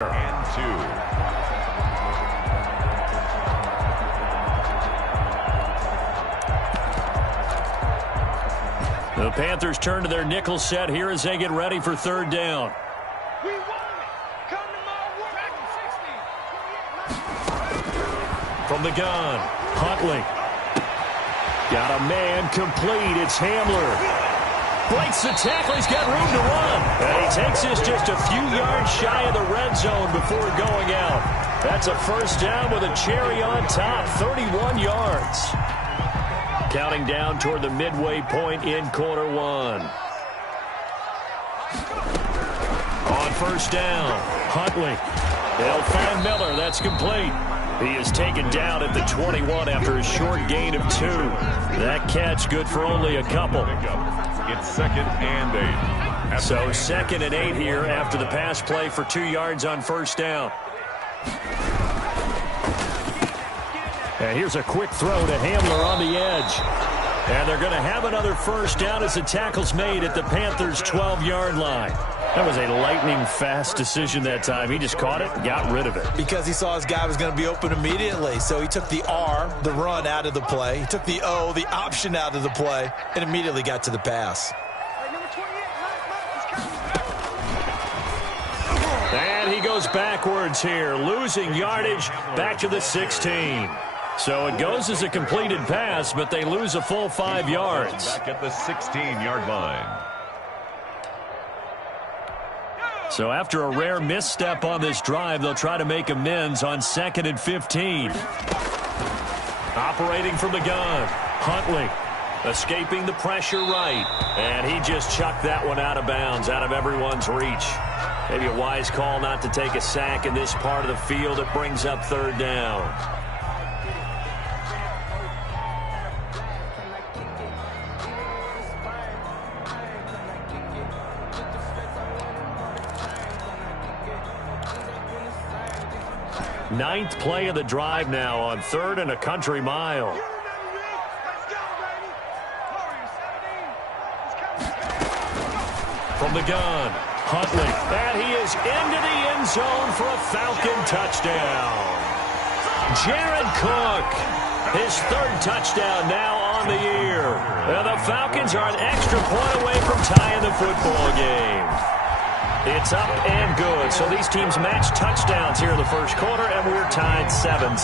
And 2. The Panthers turn to their nickel set here as they get ready for third down. From the gun, Huntley. Got a man complete. It's Hamler. Breaks the tackle. He's got room to run. And he takes this just a few yards shy of the red zone before going out. That's a first down with a cherry on top, 31 yards. Counting down toward the midway point in quarter one. On first down, Huntley. They'll find Miller. That's complete. He is taken down at the 21 after a short gain of 2. That catch good for only a couple. It's 2nd and 8. So 2nd and 8 here after the pass play for 2 yards on first down. And here's a quick throw to Hamler on the edge. And they're going to have another first down as the tackle's made at the Panthers' 12-yard line. That was a lightning-fast decision that time. He just caught it and got rid of it. Because he saw his guy was going to be open immediately. So he took the R, the run, out of the play. He took the O, the option, out of the play, and immediately got to the pass. And he goes backwards here, losing yardage back to the 16. So it goes as a completed pass, but they lose a full 5 yards. Back at the 16-yard line. So after a rare misstep on this drive, they'll try to make amends on 2nd and 15. Operating from the gun, Huntley. Escaping the pressure right. And he just chucked that one out of bounds, out of everyone's reach. Maybe a wise call not to take a sack in this part of the field. It brings up third down. Ninth play of the drive now on 3rd and a country mile. From the gun, Huntley. And he is into the end zone for a Falcon touchdown. Jared Cook, his 3rd touchdown now on the year. And the Falcons are an extra point away from tying the football game. It's up and good. So these teams match touchdowns here in the first quarter, and we're tied 7-7.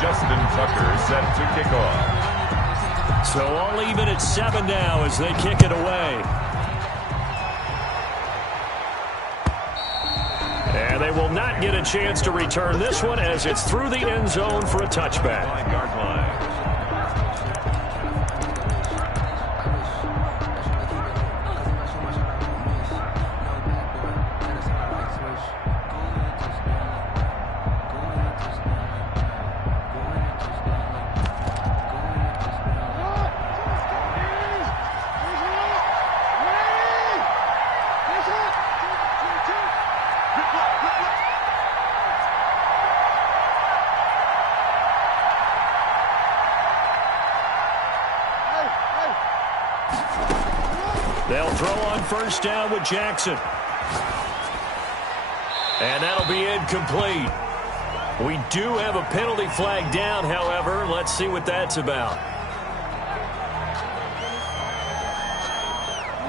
Justin Tucker set to kick off. So all even at 7 now as they kick it away. And they will not get a chance to return this one as it's through the end zone for a touchback. 9-yard line. They'll throw on first down with Jackson. And that'll be incomplete. We do have a penalty flag down, however. Let's see what that's about.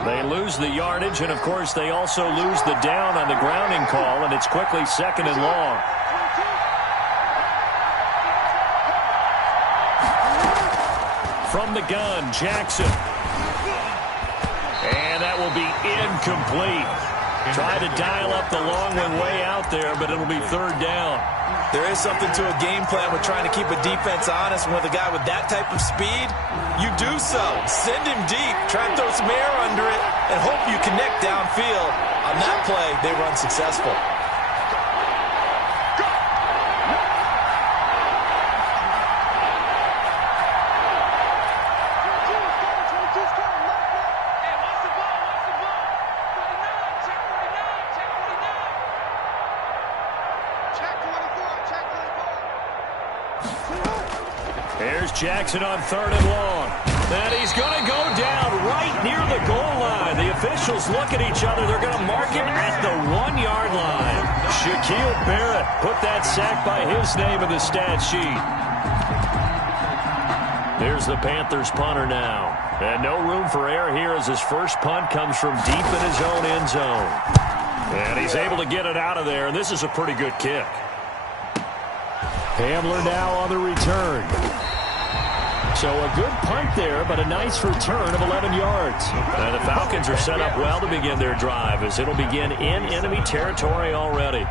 They lose the yardage, and, of course, they also lose the down on the grounding call, and it's quickly 2nd and long. From the gun, Jackson. And that will be incomplete. Try to dial up the long one way out there, but it'll be third down. There is something to a game plan with trying to keep a defense honest. And with a guy with that type of speed, you do so. Send him deep, try and throw some air under it, and hope you connect downfield. On that play, they were unsuccessful. Here's Jackson on 3rd and long. And he's going to go down right near the goal line. The officials look at each other. They're going to mark him at the 1-yard line. Shaquille Barrett put that sack by his name in the stat sheet. There's the Panthers punter now. And no room for error here as his first punt comes from deep in his own end zone. And he's able to get it out of there, and this is a pretty good kick. Hamler now on the return. So a good punt there, but a nice return of 11 yards. And the Falcons are set up well to begin their drive as it'll begin in enemy territory already.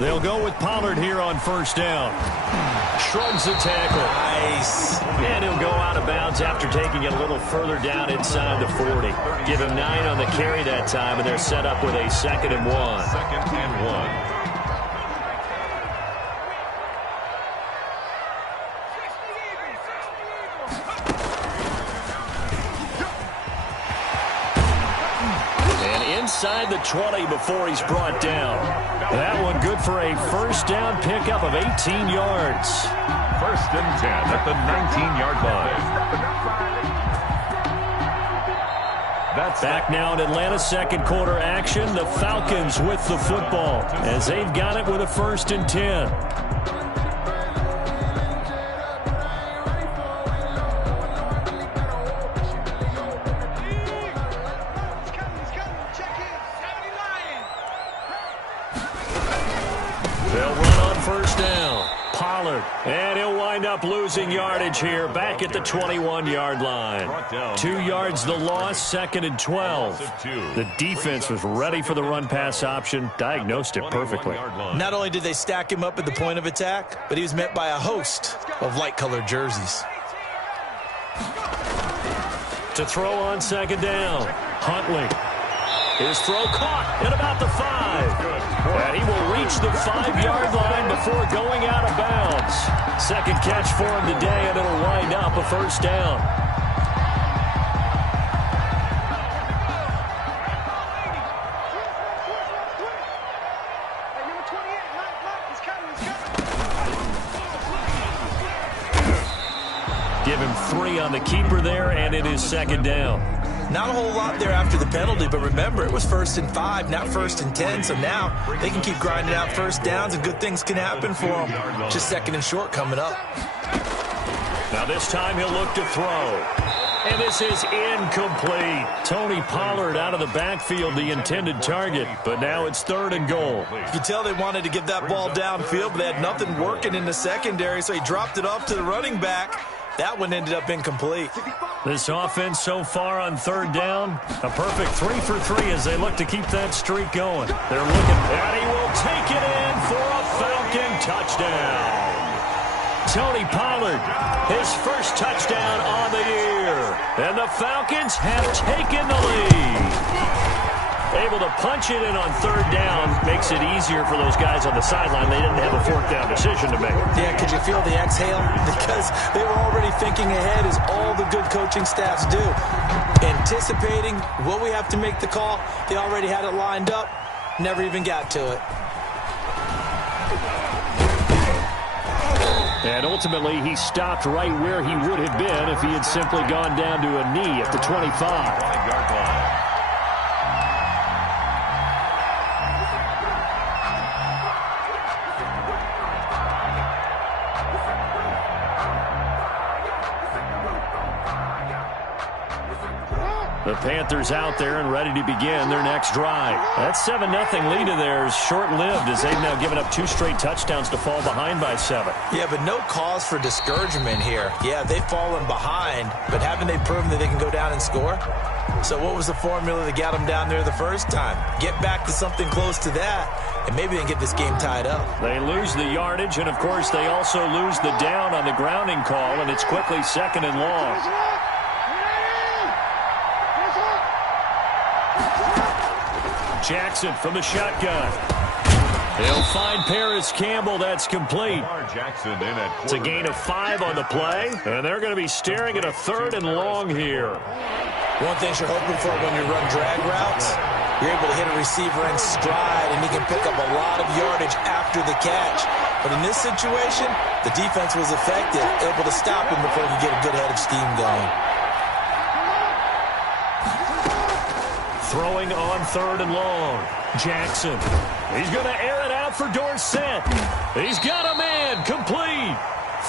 They'll go with Pollard here on first down. Shrugs the tackle. Nice. And he'll go out of bounds after taking it a little further down inside the 40. Give him 9 on the carry that time, and they're set up with a 2nd and 1. 2nd and 1. Inside the 20 before he's brought down. That one good for a first down pickup of 18 yards. 1st and 10 at the 19-yard line. That's back now in Atlanta, second quarter action. The Falcons with the football as they've got it with a 1st and 10. And he'll wind up losing yardage here back at the 21-yard line. 2 yards the loss, 2nd and 12. The defense was ready for the run-pass option, diagnosed it perfectly. Not only did they stack him up at the point of attack, but he was met by a host of light-colored jerseys. To throw on 2nd down, Huntley. His throw caught at about the 5. And he will reach the 5-yard line before going out of bounds. 2nd catch for him today, and it'll wind up a 1st down. Give him 3 on the keeper there, and it is 2nd down. Not a whole lot there after the penalty, but remember, it was 1st and 5, not 1st and 10, so now they can keep grinding out first downs, and good things can happen for them. Just 2nd and short coming up. Now this time he'll look to throw. And this is incomplete. Tony Pollard out of the backfield, the intended target, but now it's 3rd and goal. You can tell they wanted to get that ball downfield, but they had nothing working in the secondary, so he dropped it off to the running back. That one ended up incomplete. This offense so far on 3rd down, a perfect 3 for 3 as they look to keep that streak going. They're looking, and he will take it in for a Falcon touchdown. Tony Pollard, his first touchdown on the year. And the Falcons have taken the lead. Able to punch it in on 3rd down makes it easier for those guys on the sideline. They didn't have a 4th down decision to make. Yeah, could you feel the exhale? Because they were already thinking ahead, as all the good coaching staffs do. Anticipating what we have to make the call. They already had it lined up. Never even got to it. And ultimately, he stopped right where he would have been if he had simply gone down to a knee at the 25. The Panthers out there and ready to begin their next drive. That 7-0 lead of theirs short-lived as they've now given up 2 straight touchdowns to fall behind by 7. Yeah, but no cause for discouragement here. Yeah, they've fallen behind, but haven't they proven that they can go down and score? So what was the formula that got them down there the first time? Get back to something close to that, and maybe they can get this game tied up. They lose the yardage, and of course they also lose the down on the grounding call, and it's quickly 2nd and long. Jackson from the shotgun. They'll find Paris Campbell. That's complete. It's a gain of 5 on the play, and they're going to be staring at a 3rd and long here. One thing you're hoping for when you run drag routes You're able to hit a receiver in stride, and he can pick up a lot of yardage after the catch. But in this situation, the defense was effective, able to stop him before he could get a good head of steam going. Throwing on 3rd and long. Jackson. He's going to air it out for Dorsett. He's got a man. Complete.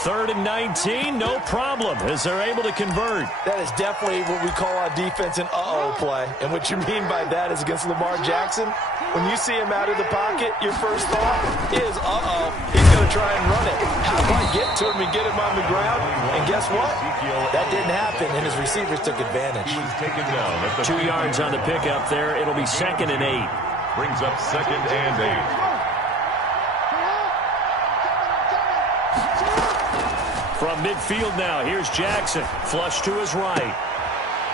3rd and 19, no problem, as they're able to convert. That is definitely what we call on defense an uh-oh play. And what you mean by that is against Lamar Jackson, when you see him out of the pocket, your first thought is, uh-oh, he's going to try and run it. How do I get to him and get him on the ground? And guess what? That didn't happen, and his receivers took advantage. 2 yards on the pickup there. It'll be 2nd and 8. Brings up 2nd and 8. From midfield now, here's Jackson. Flush to his right.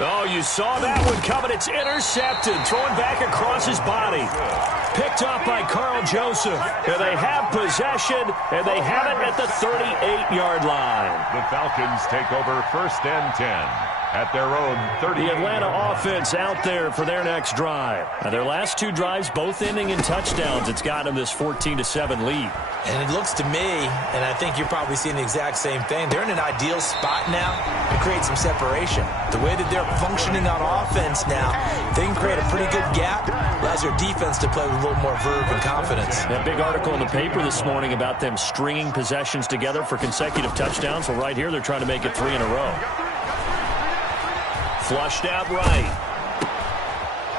Oh, you saw that one coming. It's intercepted. Throwing back across his body. Picked up by Carl Joseph. And they have possession, and they have it at the 38-yard line. The Falcons take over 1st and 10. At their own 30. The Atlanta offense out there for their next drive. Now, their last 2 drives, both ending in touchdowns. It's got them this 14-7 lead. And it looks to me, and I think you're probably seeing the exact same thing, they're in an ideal spot now to create some separation. The way that they're functioning on offense now, they can create a pretty good gap. Allows their defense to play with a little more verve and confidence. That big article in the paper this morning about them stringing possessions together for consecutive touchdowns. Well, right here, they're trying to make it 3 in a row. Flushed out right.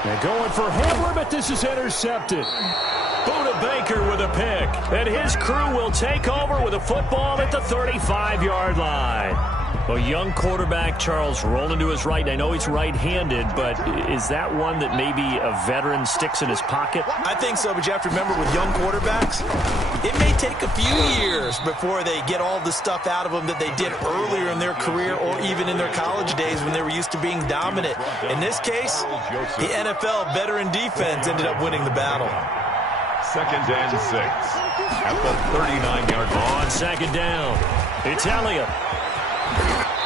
They're going for Hamler, but this is intercepted. Buda Baker with a pick. And his crew will take over with a football at the 35-yard line. A young quarterback, Charles, rolling to his right. I know he's right-handed, but is that one that maybe a veteran sticks in his pocket? I think so, but you have to remember with young quarterbacks, it may take a few years before they get all the stuff out of them that they did earlier in their career or even in their college days when they were used to being dominant. In this case, the NFL veteran defense ended up winning the battle. 2nd and 6 at the 39-yard line. On 2nd down, it's Elliott.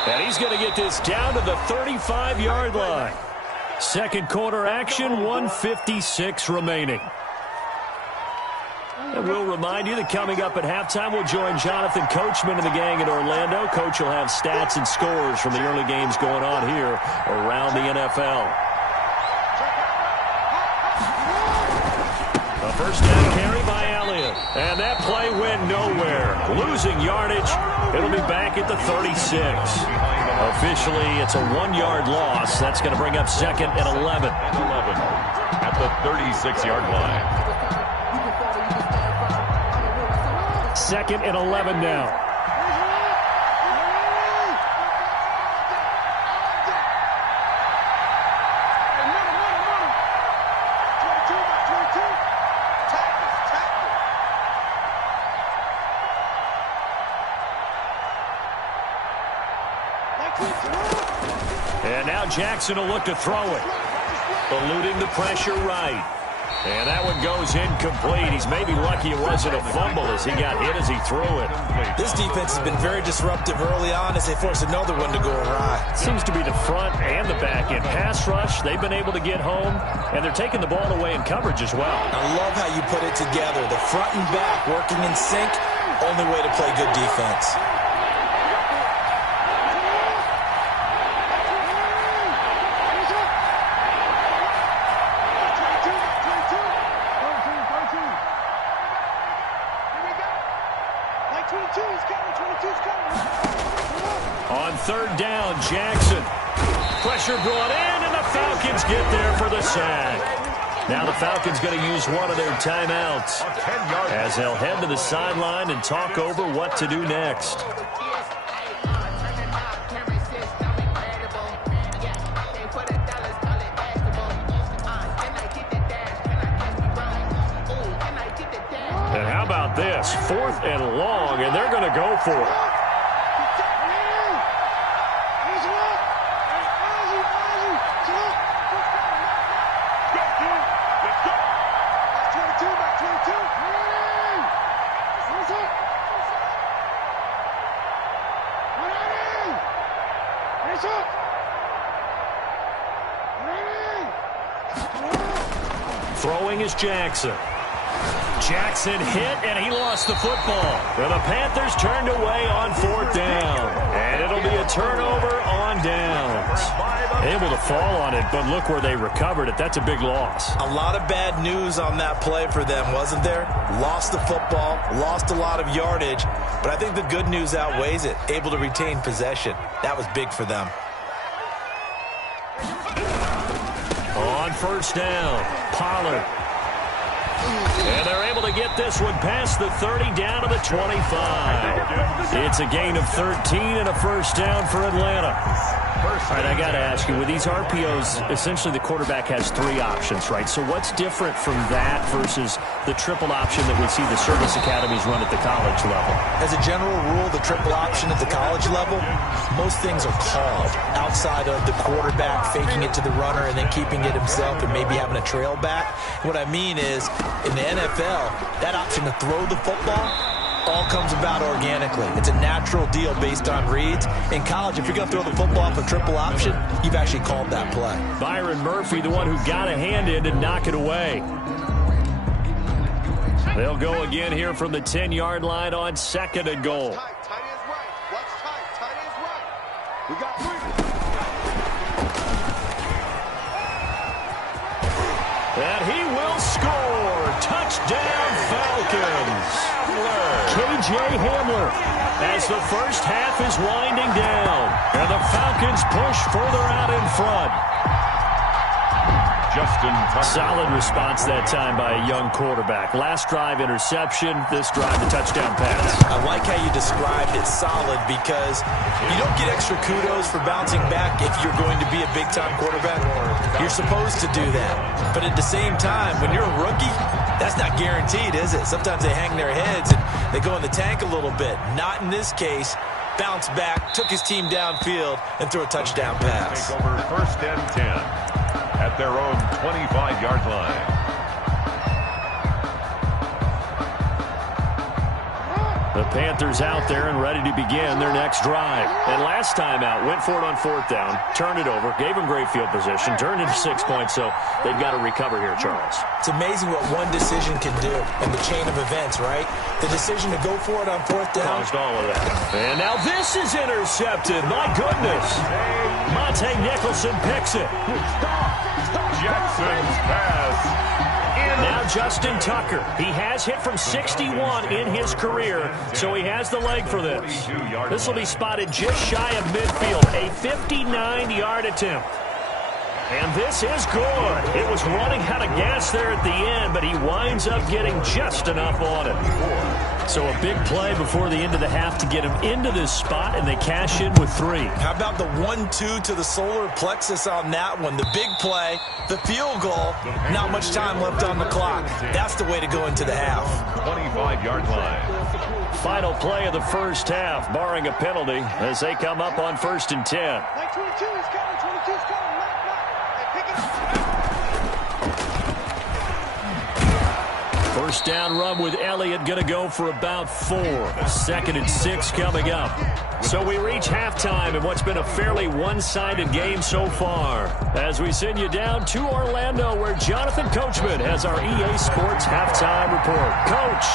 And he's going to get this down to the 35-yard line. 2nd quarter action, 1:56 remaining. And we'll remind you that coming up at halftime, we'll join Jonathan Coachman and the gang in Orlando. Coach will have stats and scores from the early games going on here around the NFL. A 1st down carry by Elliott. And that play went nowhere. Losing yardage. It'll be back at the 36. Officially, it's a 1-yard loss. That's going to bring up 2nd and 11. At the 36-yard line. 2nd and 11 now. And now Jackson will look to throw it. Eluding the pressure right. And that one goes incomplete. He's maybe lucky it wasn't a fumble as he got hit as he threw it. This defense has been very disruptive early on as they force another one to go awry. Seems to be the front and the back end. Pass rush, they've been able to get home, and they're taking the ball away in coverage as well. I love how you put it together. The front and back working in sync, only way to play good defense. On 3rd down, Jackson. Pressure brought in, and the Falcons get there for the sack. Now the Falcons going to use one of their timeouts as they'll head to the sideline and talk over what to do next. And how about this? 4th and long, and they're going to go for it. Throwing is Jackson. Jackson hit, and he lost the football. And the Panthers turned away on 4th down. And it'll be a turnover on downs. Able to fall on it, but look where they recovered it. That's a big loss. A lot of bad news on that play for them, wasn't there? Lost the football, lost a lot of yardage, but I think the good news outweighs it. Able to retain possession. That was big for them. On 1st down, Pollard. And they're able to get this one past the 30 down to the 25. It's a gain of 13 and a 1st down for Atlanta. All right, I got to ask you, with these RPOs, essentially the quarterback has 3 options, right? So what's different from that versus the triple option that we see the service academies run at the college level? As a general rule, the triple option at the college level, most things are called outside of the quarterback faking it to the runner and then keeping it himself and maybe having a trail back. What I mean is, in the NFL, that option to throw the football all comes about organically. It's a natural deal based on reads. In college, if you're going to throw the football off a triple option, you've actually called that play. Byron Murphy, the one who got a hand in to knock it away. They'll go again here from the 10-yard line on 2nd and goal. Tight is right. What's tight? Tight is right. We got 3. And he will score. Touchdown, Falcons. K.J. Hamler as the first half is winding down. And the Falcons push further out in front. Justin Tucker. Solid response that time by a young quarterback. Last drive, interception. This drive, the touchdown pass. I like how you described it solid because you don't get extra kudos for bouncing back if you're going to be a big-time quarterback. You're supposed to do that. But at the same time, when you're a rookie, that's not guaranteed, is it? Sometimes they hang their heads and they go in the tank a little bit. Not in this case. Bounce back, took his team downfield, and threw a touchdown pass. Take over 1st and 10 at their own 25-yard line. The Panthers out there and ready to begin their next drive. And last time out, went for it on 4th down, turned it over, gave them great field position, turned into 6 points, so they've got to recover here, Charles. It's amazing what one decision can do in the chain of events, right? The decision to go for it on 4th down. Caused all of that. And now this is intercepted. My goodness. Monte Nicholson picks it. Jackson's pass. Now Justin Tucker. He has hit from 61 in his career, so he has the leg for this. This will be spotted just shy of midfield. A 59-yard attempt. And this is good. It was running out of gas there at the end, but he winds up getting just enough on it. So a big play before the end of the half to get him into this spot, and they cash in with 3. How about the 1-2 to the solar plexus on that one? The big play, the field goal, not much time left on the clock. That's the way to go into the half. 25-yard line. Final play of the first half, barring a penalty, as they come up on 1st and 10. 22 is coming. 22 is coming. First down run with Elliott, going to go for about 4. 2nd and 6 coming up. So we reach halftime in what's been a fairly one-sided game so far, as we send you down to Orlando, where Jonathan Coachman has our EA Sports halftime report. Coach,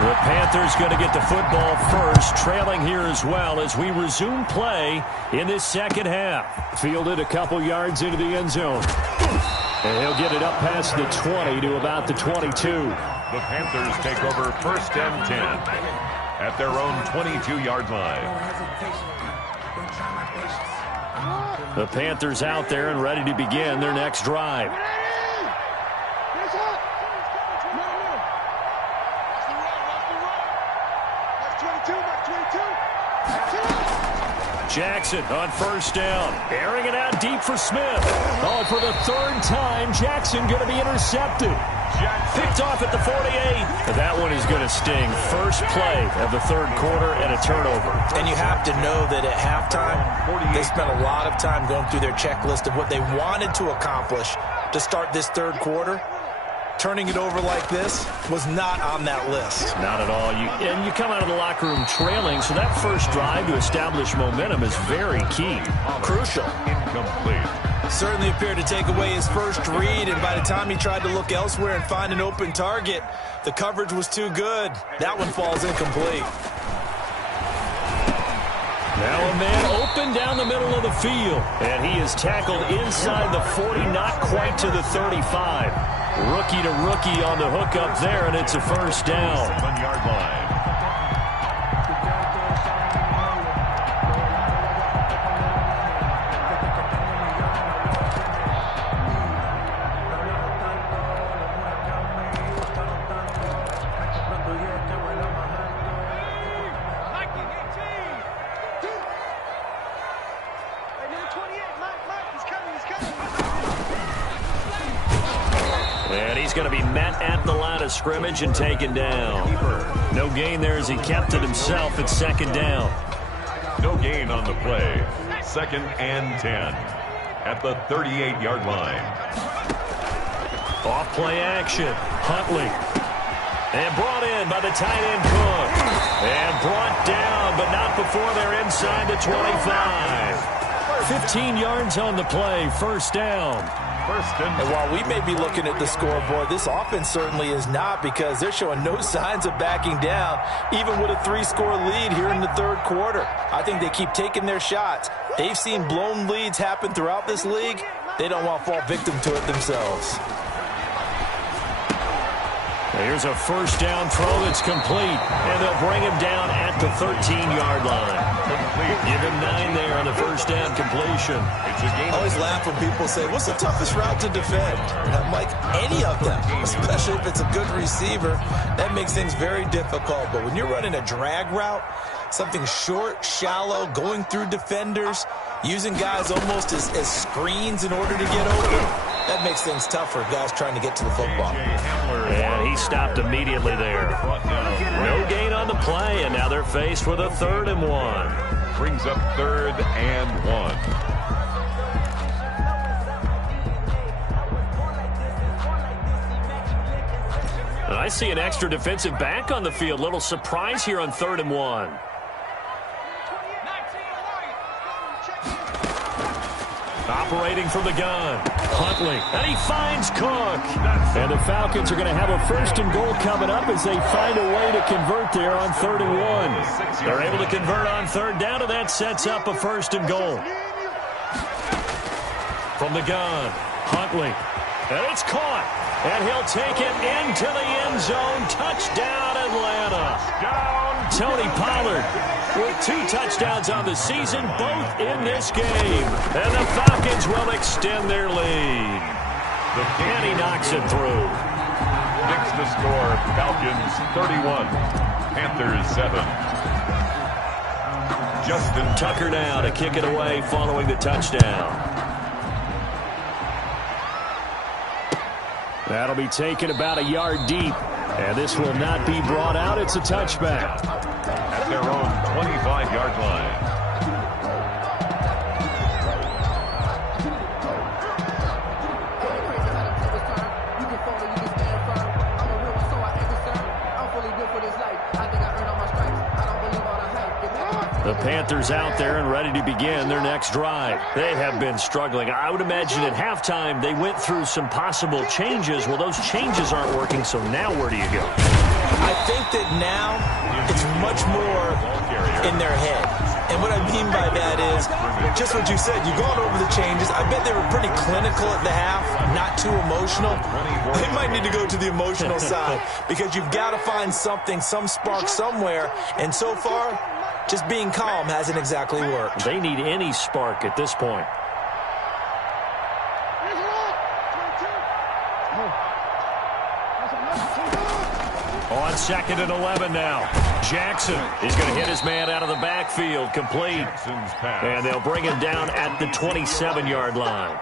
the Panthers going to get the football first, trailing here as well as we resume play in this second half. Fielded a couple yards into the end zone. And he'll get it up past the 20 to about the 22. The Panthers take over 1st and 10 at their own 22-yard line. The Panthers out there and ready to begin their next drive. Jackson on first down, airing it out deep for Smith. Oh, for the 3rd time, Jackson going to be intercepted. Picked off at the 48. That one is going to sting. First play of the 3rd quarter and a turnover. And you have to know that at halftime, they spent a lot of time going through their checklist of what they wanted to accomplish to start this 3rd quarter. turning it over like this was not on that list. Not at all. And you come out of the locker room trailing, so that first drive to establish momentum is very key. Crucial. Incomplete. Certainly appeared to take away his first read, and by the time he tried to look elsewhere and find an open target, the coverage was too good. That one falls incomplete. Now a man open down the middle of the field, and he is tackled inside the 40, not quite to the 35. Rookie to rookie on the hook up there, and it's a first down. 7-yard line. And he's going to be met at the line of scrimmage and taken down. No gain there as he kept it himself at second down. No gain on the play. 2nd and 10 at the 38-yard line. Off play action. Huntley. And brought in by the tight end Cook. And brought down, but not before they're inside the 25. 15 yards on the play. First down. And while we may be looking at the scoreboard, this offense certainly is not, because they're showing no signs of backing down, even with a 3-score lead here in the third quarter. I think they keep taking their shots. They've seen blown leads happen throughout this league. They don't want to fall victim to it themselves. Here's a first down throw that's complete, and they'll bring him down at the 13-yard line. Give him 9 there on the first down completion. I always laugh when people say, what's the toughest route to defend? And I'm like, any of them, especially if it's a good receiver. That makes things very difficult. But when you're running a drag route, something short, shallow, going through defenders, using guys almost as screens in order to get open, that makes things tough for guys trying to get to the football. And he stopped immediately there. No gain on the play, and now they're faced with a 3rd and 1. Brings up 3rd and 1. And I see an extra defensive back on the field. Little surprise here on 3rd and 1. Operating from the gun, Huntley, and he finds Cook. And the Falcons are going to have a 1st and goal coming up as they find a way to convert there on 3rd and 1. They're able to convert on 3rd down, and that sets up a 1st and goal. From the gun, Huntley, and it's caught. And he'll take it into the end zone. Touchdown, Atlanta. Tony Pollard with 2 touchdowns on the season, both in this game. And the Falcons will extend their lead. And he knocks it through. Fix the score. Falcons 31. Panthers 7. Justin Tucker now to kick it away following the touchdown. That'll be taken about a yard deep. And this will not be brought out. It's a touchback. At their own 25-yard line. The Panthers out there and ready to begin their next drive. They have been struggling. I would imagine at halftime they went through some possible changes. Well, those changes aren't working, so now where do you go? I think that now it's much more in their head. And what I mean by that is just what you said. You've gone over the changes. I bet they were pretty clinical at the half, not too emotional. They might need to go to the emotional side because you've got to find something, some spark somewhere. And so far, just being calm hasn't exactly worked. They need any spark at this point. On 2nd and 11 now. Jackson is going to hit his man out of the backfield, complete. And they'll bring him down at the 27-yard line.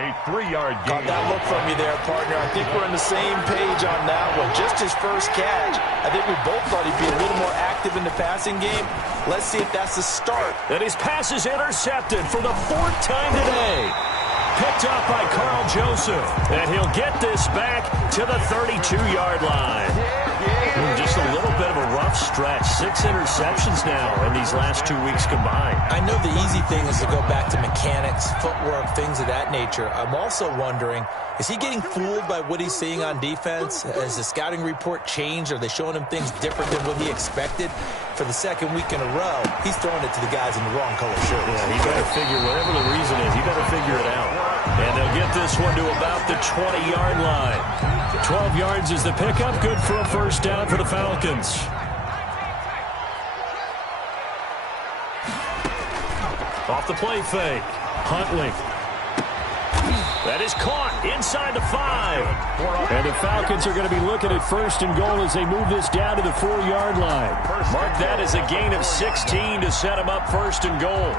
A 3-yard gain. Got that look from you there, partner. I think we're on the same page on that one. Just his first catch. I think we both thought he'd be a little more active in the passing game. Let's see if that's the start. And his pass is intercepted for the 4th time today. picked up by Carl Joseph. And he'll get this back to the 32-yard line. Just a little bit of a rough stretch. 6 interceptions now in these last 2 weeks combined. I know the easy thing is to go back to mechanics, footwork, things of that nature. I'm also wondering, is he getting fooled by what he's seeing on defense? Has the scouting report changed? Are they showing him things different than what he expected? For the second week in a row, he's throwing it to the guys in the wrong color shirts. Yeah, he better figure, whatever the reason is, he better figure it out. And they'll get this one to about the 20-yard line. 12 yards is the pickup. Good for a first down for the Falcons. Off the play fake. Huntley. That is caught inside the 5. And the Falcons are going to be looking at first and goal as they move this down to the 4-yard line. Mark that as a gain of 16 to set them up first and goal.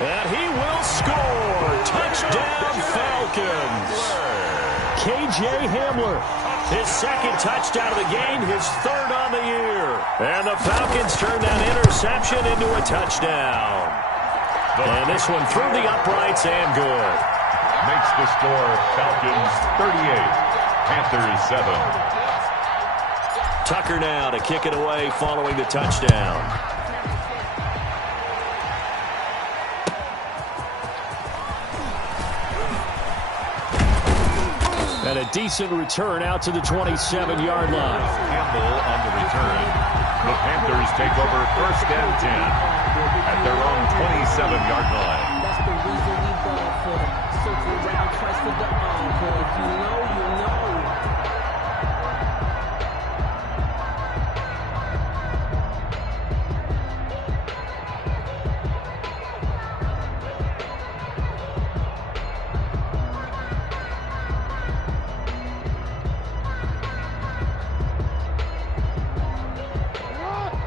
And he will score. Touchdown, Falcons. KJ Hamler, his second touchdown of the game, his third on the year. And the Falcons turn that interception into a touchdown. And this one through the uprights and good. Makes the score Falcons 38, Panthers 7. Tucker now to kick it away following the touchdown. And a decent return out to the 27-yard line. Campbell on the return. The Panthers take over first and 10 at their own 27-yard line. That's the reason we ball for them. Circle around twice for the encore. If you know, you know.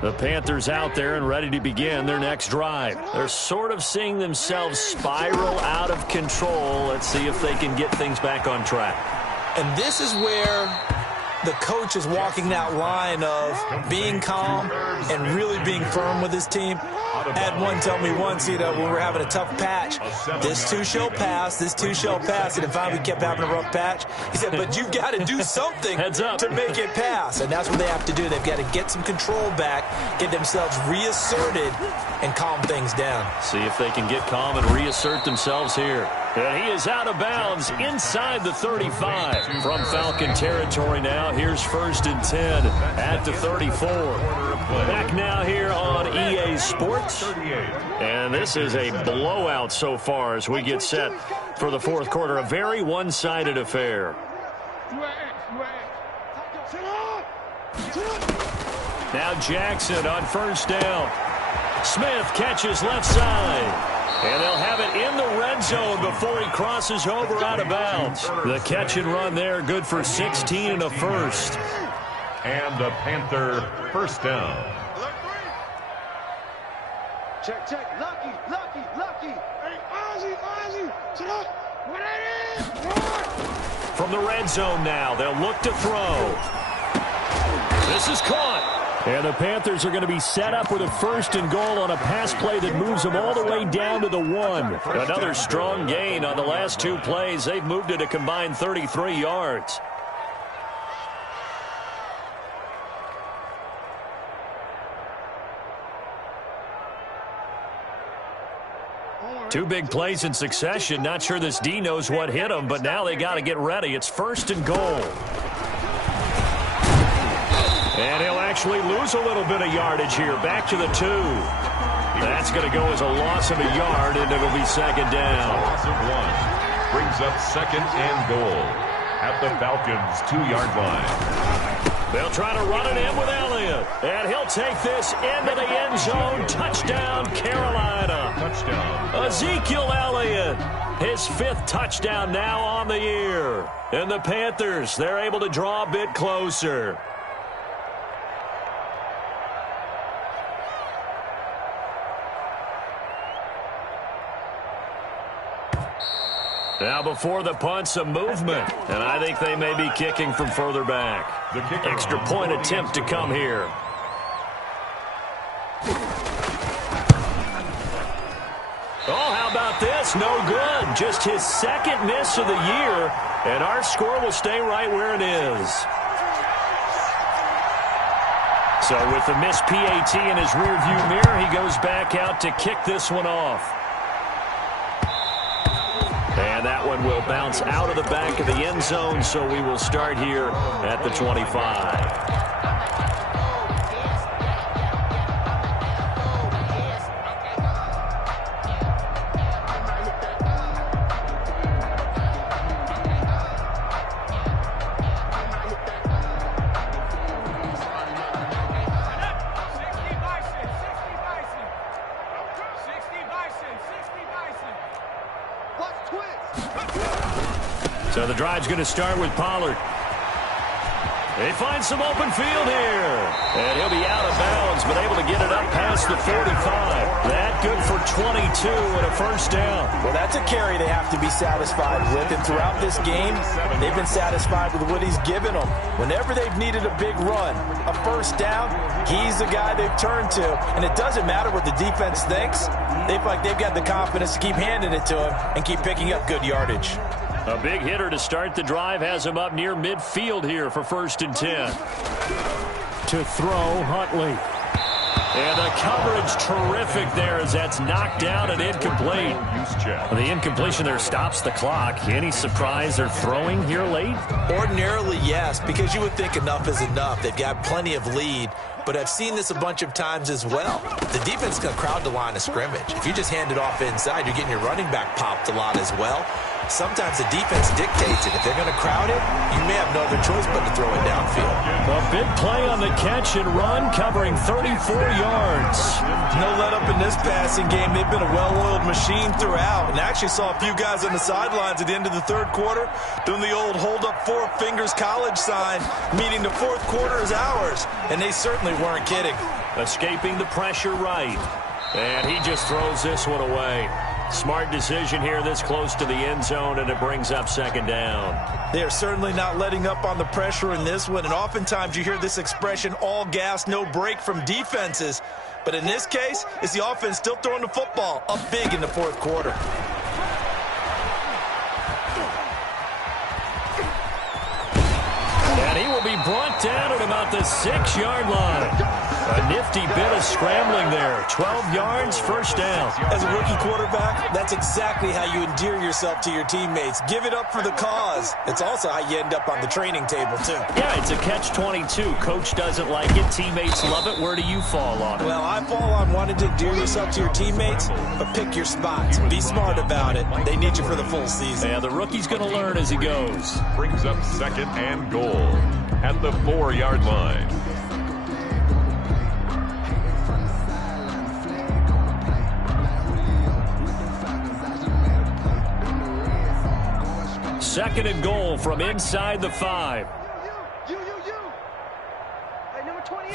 The Panthers out there and ready to begin their next drive. They're sort of seeing themselves spiral out of control. Let's see if they can get things back on track. And this is where the coach is walking that line of being calm and really being firm with his team. I had one tell me once, when we were having a tough patch, this too shall pass, this too shall pass. And finally we kept having a rough patch. He said, but you've got to do something to make it pass. And that's what they have to do. They've got to get some control back, get themselves reasserted, and calm things down. See if they can get calm and reassert themselves here. And he is out of bounds inside the 35. From Falcon territory now, here's first and 10 at the 34. Back now here on EA Sports. And this is a blowout so far as we get set for the fourth quarter. A very one-sided affair. Now Jackson on first down. Smith catches left side. And they'll have it in the red zone before he crosses over out of bounds. The catch and run there, good for 16 and a first. And a Panther first down. Check, check. Lucky, lucky, lucky. Hey, Ozzy, Ozzy. What it is? From the red zone now, they'll look to throw. This is caught. And the Panthers are going to be set up with a first and goal on a pass play that moves them all the way down to the 1. Another strong gain on the last 2 plays. They've moved it a combined 33 yards. Two big plays in succession. Not sure this D knows what hit him, but now they got to get ready. It's first and goal. And he'll actually lose a little bit of yardage here. Back to the 2. That's going to go as a loss of a yard, and it'll be second down. Loss of 1 brings up second and goal at the Falcons' 2-yard line. They'll try to run it in with Elliott. And he'll take this into the end zone. Touchdown, Carolina. Touchdown. Ezekiel Elliott, his 5th touchdown now on the year. And the Panthers, they're able to draw a bit closer. Now before the punt, some movement. And I think they may be kicking from further back. Extra point attempt to come here. Oh, how about this? No good. Just his 2nd miss of the year. And our score will stay right where it is. So with the missed PAT in his rearview mirror, he goes back out to kick this one off. And that one will bounce out of the back of the end zone, so we will start here at the 25. So the drive's going to start with Pollard. They find some open field here. And he'll be out of bounds, but able to get it up past the 45. That good for 22 and a first down. Well, that's a carry they have to be satisfied with. And throughout this game, they've been satisfied with what he's given them. Whenever they've needed a big run, a first down, he's the guy they've turned to. And it doesn't matter what the defense thinks. They feel like they've got the confidence to keep handing it to him and keep picking up good yardage. A big hitter to start the drive has him up near midfield here for 1st and 10. To throw, Huntley. And the coverage terrific there as that's knocked down and incomplete. The incompletion there stops the clock. Any surprise they're throwing here late? Ordinarily, yes, because you would think enough is enough. They've got plenty of lead, but I've seen this a bunch of times as well. The defense can crowd the line of scrimmage. If you just hand it off inside, you're getting your running back popped a lot as well. Sometimes the defense dictates it. If they're going to crowd it, you may have no other choice but to throw it downfield. A big play on the catch and run, covering 34 yards. No let up in this passing game. They've been a well-oiled machine throughout. And actually saw a few guys on the sidelines at the end of the 3rd quarter doing the old hold up 4 fingers college sign, meaning the 4th quarter is ours. And they certainly weren't kidding. Escaping the pressure right. And he just throws this one away. Smart decision here this close to the end zone, and it brings up 2nd down. They are certainly not letting up on the pressure in this one, and oftentimes you hear this expression, all gas, no break from defenses. But in this case, it's the offense still throwing the football up big in the 4th quarter. And he will be brought down at about the 6-yard line. A nifty bit of scrambling there. 12 yards, first down. As a rookie quarterback, that's exactly how you endear yourself to your teammates. Give it up for the cause. It's also how you end up on the training table, too. Yeah, it's a catch-22. Coach doesn't like it. Teammates love it. Where do you fall on it? Well, I fall on wanting to endear yourself to your teammates, but pick your spots. Be smart about it. They need you for the full season. Yeah, the rookie's going to learn as he goes. Brings up 2nd and goal at the 4-yard line. Second and goal from inside the 5. You. Hey, number 28.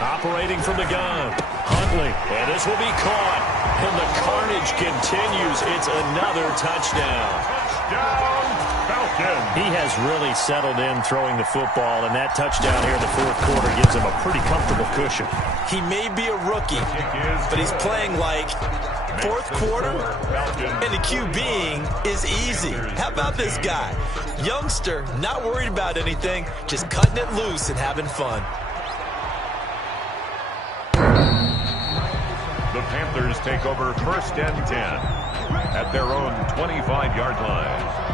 Operating from the gun. Huntley. And this will be caught. And the carnage continues. It's another touchdown. Touchdown, Falcons. He has really settled in throwing the football, and that touchdown here in the 4th quarter gives him a pretty comfortable cushion. He may be a rookie, but he's playing like 4th quarter, and the QBing is easy. How about this guy? Youngster, not worried about anything, just cutting it loose and having fun. The Panthers take over 1st and 10 at their own 25-yard line.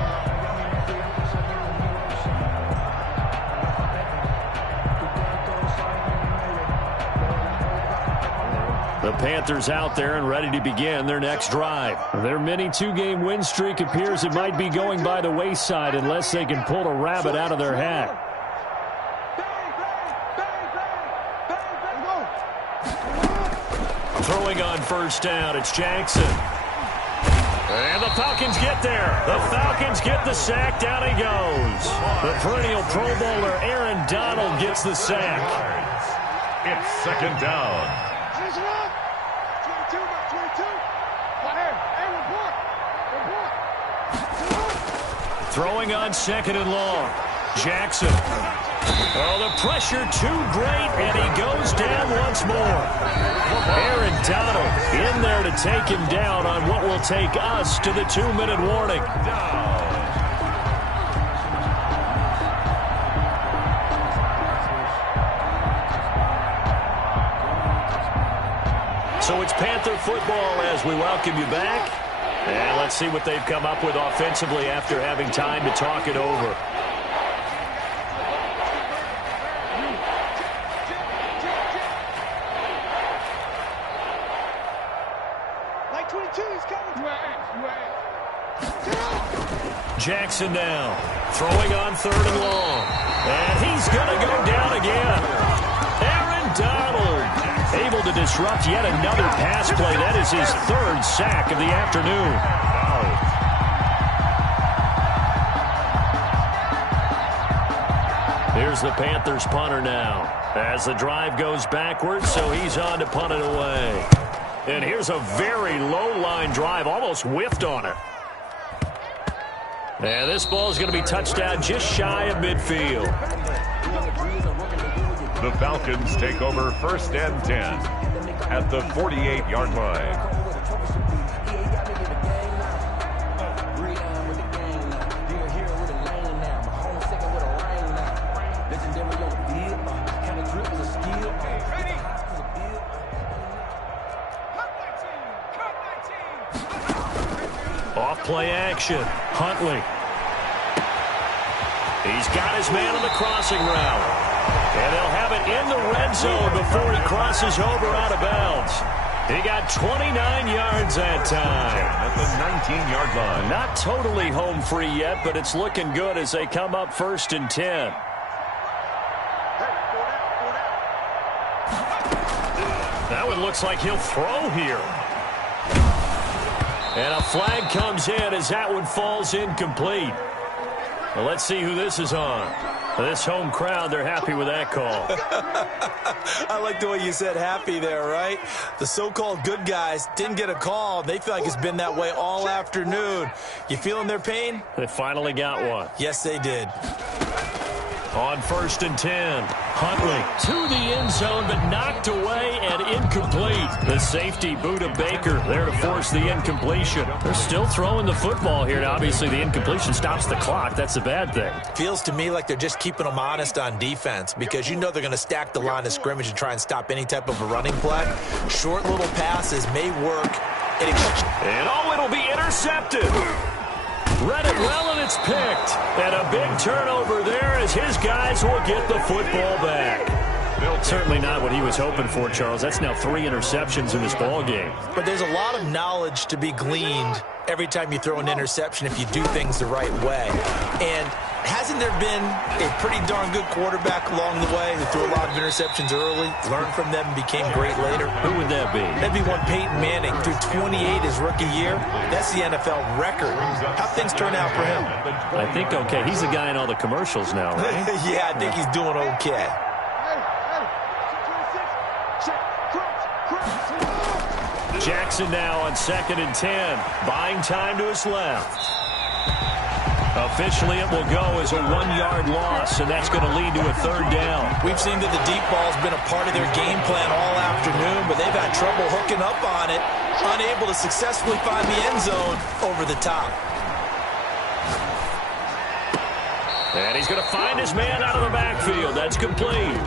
The Panthers out there and ready to begin their next drive. Their mini 2-game win streak appears it might be going by the wayside unless they can pull a rabbit out of their hat. Throwing on first down, it's Jackson. And the Falcons get there. The Falcons get the sack. Down he goes. The perennial Pro Bowler Aaron Donald gets the sack. It's second down. 22 by 22. Hey, report. Throwing on second and long. Jackson. Oh, the pressure too great, and he goes down once more. Aaron Donald in there to take him down on what will take us to the 2-minute warning. So it's Panther football as we welcome you back. And let's see what they've come up with offensively after having time to talk it over. Jackson now, throwing on third and long. And he's going to go down again. Aaron Donald able to disrupt yet another pass play. That is his third sack of the afternoon. Here's the Panthers punter now as the drive goes backwards, so he's on to punt it away. And here's a very low-line drive, almost whiffed on it. And this ball is going to be touchdown just shy of midfield. The Falcons take over first and 10 at the 48-yard line. Play action. Huntley. He's got his man on the crossing route. And they'll have it in the red zone before he crosses over out of bounds. He got 29 yards that time. At the 19-yard line. Not totally home free yet, but it's looking good as they come up first and 10. That one looks like he'll throw here. And a flag comes in as that one falls incomplete. Well, let's see who this is on. This home crowd, they're happy with that call. I like the way you said happy there, right? The so-called good guys didn't get a call. They feel like it's been that way all afternoon. You feeling their pain? They finally got one. Yes, they did. On first and 10, Huntley to the end zone, but knocked away and incomplete. The safety, Buda Baker, there to force the incompletion. They're still throwing the football here. Now, obviously, the incompletion stops the clock. That's a bad thing. Feels to me like they're just keeping them honest on defense because you know they're going to stack the line of scrimmage and try and stop any type of a running play. Short little passes may work. And oh, it'll be intercepted. Read it well, and it's picked. And a big turnover there as his guys will get the football back. Certainly not what he was hoping for, Charles. That's now 3 interceptions in this ball game. But there's a lot of knowledge to be gleaned every time you throw an interception if you do things the right way. And hasn't there been a pretty darn good quarterback along the way who threw a lot of interceptions early, learned from them, and became great later? Who would that be? That'd be one Peyton Manning. Threw 28 his rookie year. That's the NFL record. How'd things turn out for him? I think okay. He's the guy in all the commercials now, right? Yeah, I think he's doing okay. Jackson now on second and 10. Buying time to his left. Officially, it will go as a 1-yard loss, and that's going to lead to a third down. We've seen that the deep ball's been a part of their game plan all afternoon, but they've had trouble hooking up on it, unable to successfully find the end zone over the top. And he's going to find his man out of the backfield. That's complete.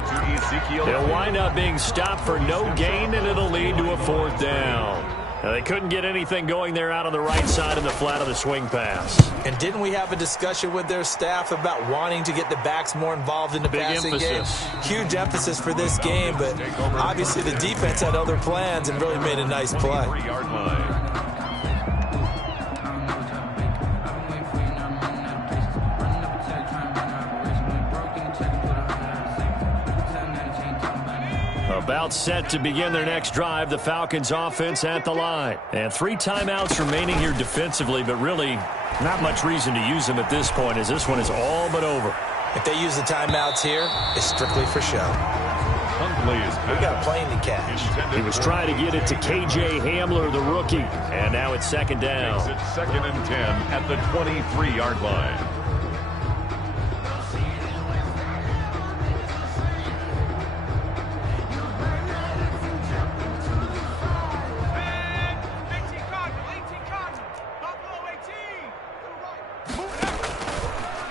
He'll wind up being stopped for no gain, and it'll lead to a fourth down. Now, they couldn't get anything going there out on the right side in the flat of the swing pass. And didn't we have a discussion with their staff about wanting to get the backs more involved in the passing game? Huge emphasis for this game, but obviously the defense had other plans and really made a nice play. 3-yard line. A About set to begin their next drive, the Falcons offense at the line. And 3 timeouts remaining here defensively, but really not much reason to use them at this point as this one is all but over. If they use the timeouts here, it's strictly for show. We got a plane to catch. He was trying to get it to K.J. Hamler, the rookie. And now it's second down. It's 2nd and 10 at the 23-yard line.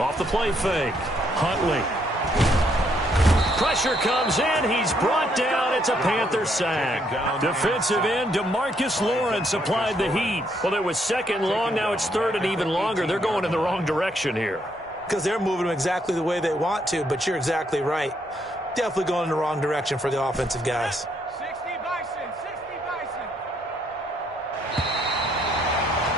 Off the play fake. Huntley. Pressure comes in. He's brought down. It's a Panther sack. Defensive end DeMarcus Lawrence applied the heat. Well, it was 2nd long. Now it's 3rd and even longer. They're going in the wrong direction here. Because they're moving them exactly the way they want to, but you're exactly right. Definitely going in the wrong direction for the offensive guys.